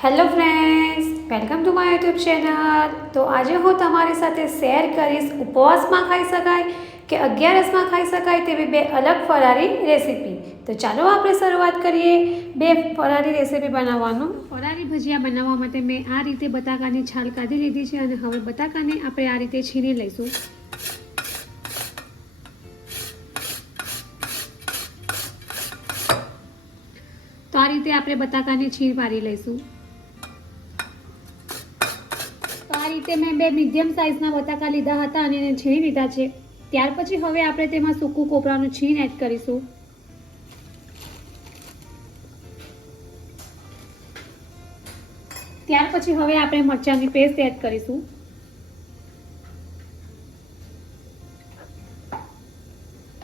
Hello friends, welcome to my YouTube channel. તો આજે હું તમારી સાથે શેર કરીશ ઉપવાસમાં ખાઈ શકાય કે અગિયારસમાં ખાઈ શકાય તેવી બે અલગ ફરારી રેસીપી. તો ચાલો આપણે શરૂઆત કરીએ બે ફરારી રેસીપી બનાવવાનું. ફરારી ભજીયા બનાવવા માટે મેં આ રીતે બટાકાની છાલ કાઢી લીધી છે અને હવે બટાકાને આપણે આ રીતે છીણી લઈશું. તો આ રીતે આપણે બટાકાની છીણ પાડી લઈશું. આ રીતે મેં બે મીડિયમ સાઇઝના બટાકા લીધા હતા અને એને છીણી લીધા છે. ત્યાર પછી હવે આપણે તેમાં સૂકું કોપરાનું છીણ એડ કરીશું. ત્યાર પછી હવે આપણે મરચાંની પેસ્ટ એડ કરીશું.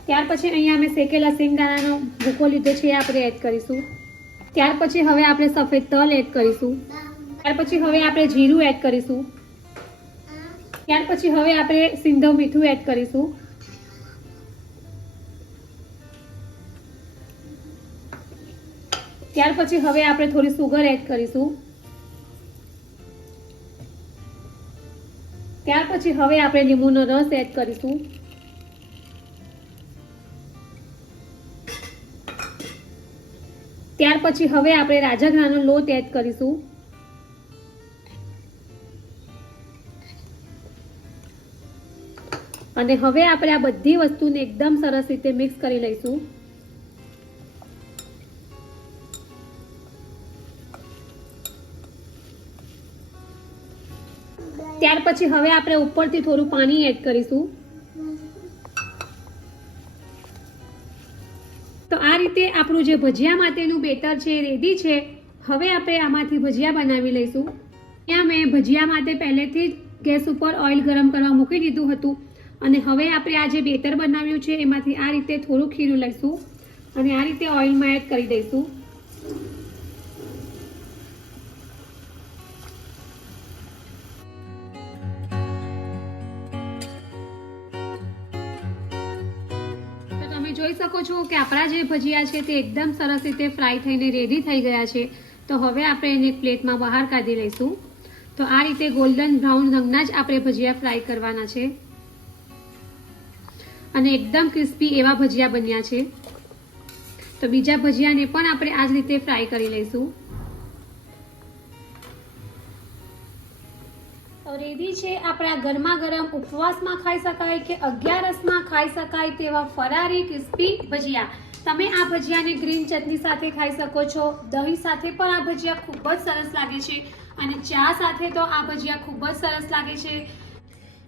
ત્યાર પછી અહીંયા અમે શેકેલા સિંગદાણાનો ભૂકો લીધો છે એ આપણે એડ કરીશું. ત્યાર પછી હવે આપણે સફેદ તલ એડ કરીશું. ત્યાર પછી હવે આપણે જીરું એડ કરીશું. ત્યાર પછી હવે આપણે સિંધવ મીઠું એડ કરીશું. ત્યાર પછી હવે આપણે થોડી સુગર એડ કરીશું. ત્યાર પછી હવે આપણે લીંબુનો રસ એડ કરીશું. ત્યાર પછી હવે આપણે રાજગરાનો લોટ એડ કરીશું. અને હવે આપણે આ બધી વસ્તુને એકદમ સરસ રીતે મિક્સ કરી લઈશું. ત્યાર પછી હવે આપણે ઉપરથી થોડું પાણી એડ કરીશું. તો આ રીતે આપણું જે ભજીયા માટેનું બેટર છે રેડી છે. હવે આપણે આમાંથી ભજીયા બનાવી લઈશું. ત્યાં મેં ભજીયા માટે પહેલેથી જ ગેસ ઉપર ઓઇલ ગરમ કરવા મૂકી દીધું હતું અને હવે આપણે આ જે બેટર બનાવ્યું છે એમાંથી આ રીતે થોડું ખીરું લઈશું અને આ રીતે ઓઇલમાં એડ કરી દઈશું. જોઈ શકો છો કે આપણા જે ભજીયા છે તે એકદમ સરસ રીતે ફ્રાય થઈને રેડી થઈ ગયા છે. તો હવે આપણે એને એક પ્લેટમાં બહાર કાઢી લઈશું. તો આ રીતે ગોલ્ડન બ્રાઉન રંગના જ આપણે ભજીયા ફ્રાય કરવાના છે અને એકદમ ક્રિસ્પી એવા ભજીયા બન્યા છે. તો બીજા ભજીયાને પણ આપણે આ જ રીતે ફ્રાય કરી લઈશું. રેડી છે આપણા ગરમા ગરમ ઉપવાસમાં ખાઈ શકાય કે અગિયારસમાં ખાઈ શકાય તેવા ફરારી ક્રિસ્પી ભજીયા. તમે આ ભજીયાને ગ્રીન ચટણી સાથે ખાઈ શકો છો. દહીં સાથે પણ આ ભજીયા ખૂબ જ સરસ લાગે છે અને ચા સાથે તો આ ભજીયા ખૂબ જ સરસ લાગે છે.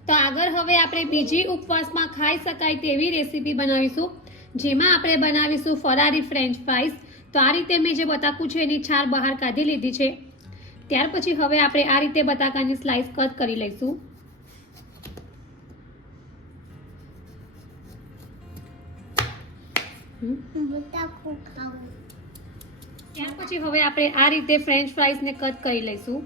તો આગળ હવે આપણે બીજી ઉપવાસમાં ખાઈ શકાય તેવી રેસીપી બનાવીશું, જેમાં આપણે બનાવીશું ફરારી ફ્રેન્ચ ફ્રાઈઝ. તો આ રીતે મેં જે બટાકું છે એની છાલ બહાર કાઢી લીધી છે. ત્યાર પછી હવે આપણે આ રીતે બટાકાની સ્લાઇસ કટ કરી લઈશું. ત્યાર પછી હવે આપણે આ રીતે ફ્રેન્ચ ફ્રાઈઝને કટ કરી લઈશું.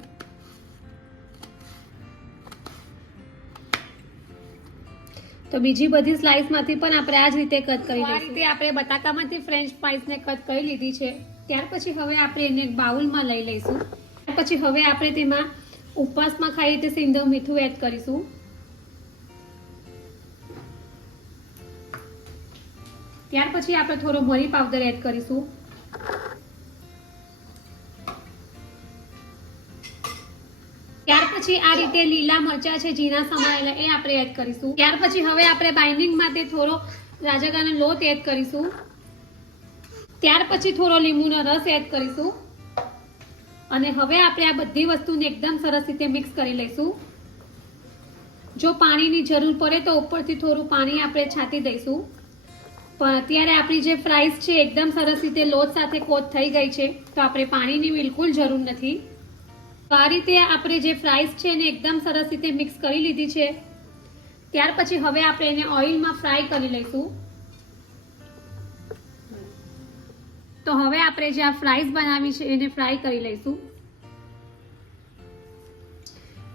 તો બીજી બધી સ્લાઇસમાંથી પણ આપણે આ જ રીતે કટ કરી લઈશું. આ રીતે આપણે બટાકામાંથી ફ્રેન્ચ ફ્રાઈઝને કટ કરી લીધી છે. ત્યાર પછી હવે આપણે એને એક બાઉલમાં લઈ લઈશું. પછી હવે આપણે તેમાં ઉપવાસમાં ખાઈએ તે સિંધવ મીઠું એડ કરીશું. ત્યાર પછી આપણે થોડો મરી પાવડર એડ કરીશું. ત્યાર પછી આ રીતે લીલા મરચા છે ઝીણા સમારેલા એ આપણે એડ કરીશું. ત્યાર પછી હવે આપણે બાઇન્ડિંગ માટે થોડો રાજગરાનો લોટ એડ કરીશું. ત્યાર પછી થોડો લીંબુનો રસ એડ કરીશું અને હવે આપણે આ બધી વસ્તુને એકદમ સરસ રીતે મિક્સ કરી લઈશું. જો પાણીની જરૂર પડે તો ઉપરથી થોડું પાણી આપણે છાંટી દઈશું. પણ અત્યારે આપણી જે ફ્રાઈઝ છે એકદમ સરસ રીતે લોટ સાથે કોટ થઈ ગઈ છે, તો આપણે પાણીની બિલકુલ જરૂર નથી. તો આ રીતે આપણે જે ફ્રાઈઝ છે એને એકદમ સરસ રીતે મિક્સ કરી લીધી છે. ત્યાર પછી હવે આપણે એને ઓઇલમાં ફ્રાય કરી લઈશું. તો હવે આપણે જે આ ફ્રાઈઝ બનાવી છે એને ફ્રાય કરી લઈશું.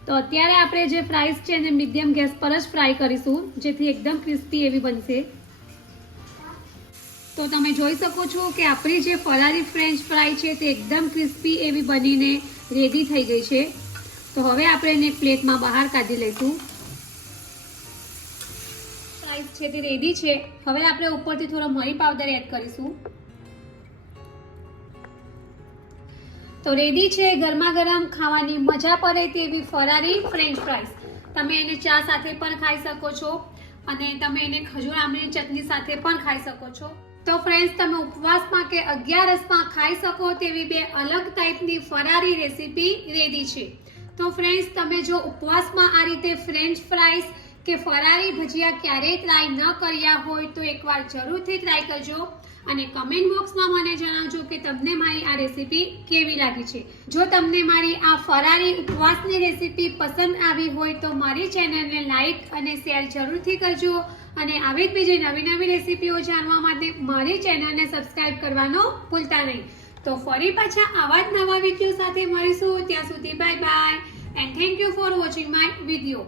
તો અત્યારે આપણે જે ફ્રાઈઝ છે એને મીડિયમ ગેસ પર જ ફ્રાય કરીશું, જેથી એકદમ ક્રિસ્પી એવી બનશે. તો તમે જોઈ શકો છો કે આપણી જે ફરારી ફ્રેન્ચ ફ્રાય છે તે એકદમ ક્રિસ્પી એવી બનીને રેડી થઈ ગઈ છે. તો હવે આપણે એને પ્લેટમાં બહાર કાઢી લઈશું. ફ્રાઈસ છે તે રેડી છે. હવે આપણે ઉપરથી થોડો મરી પાવડર એડ કરીશું. તો રેડી છે ગરમા ગરમ ખાવાની મજા પડે તેવી ફરારી ફ્રેન્ચ ફ્રાઈસ. તમે એને ચા સાથે પણ ખાઈ શકો છો અને તમે એને ખજૂર આંબલીની ચટણી સાથે પણ ખાઈ શકો છો. તો ફ્રેન્ડ્સ, તમે ઉપવાસમાં કે 11રસમાં ખાઈ શકો તેવી બે અલગ ટાઈપની ફરારી રેસીપી રેડી છે. તો ફ્રેન્ડ્સ, તમે જો ઉપવાસમાં આ રીતે ફ્રેન્ચ ફ્રાઈસ કે ફરારી ભજીયા ક્યારેય ટ્રાય ન કર્યા હોય તો એકવાર જરૂરથી ટ્રાય કરજો અને કમેન્ટ બોક્સમાં મને જણાવજો કે તમને મારી આ રેસીપી કેવી લાગી છે. જો તમને મારી આ ફરારી ઉપવાસની રેસીપી પસંદ આવી હોય તો મારી ચેનલને લાઈક અને શેર જરૂરથી કરજો અને આવી જ બીજી નવી નવી રેસીપીઓ જાણવા માટે મારી ચેનલને સબસ્ક્રાઇબ કરવાનો ભૂલતા નહીં. તો ફરી પાછા આવા જ નવા વિડીયો સાથે મળીશું. ત્યાં સુધી bye bye and thank you for watching my video.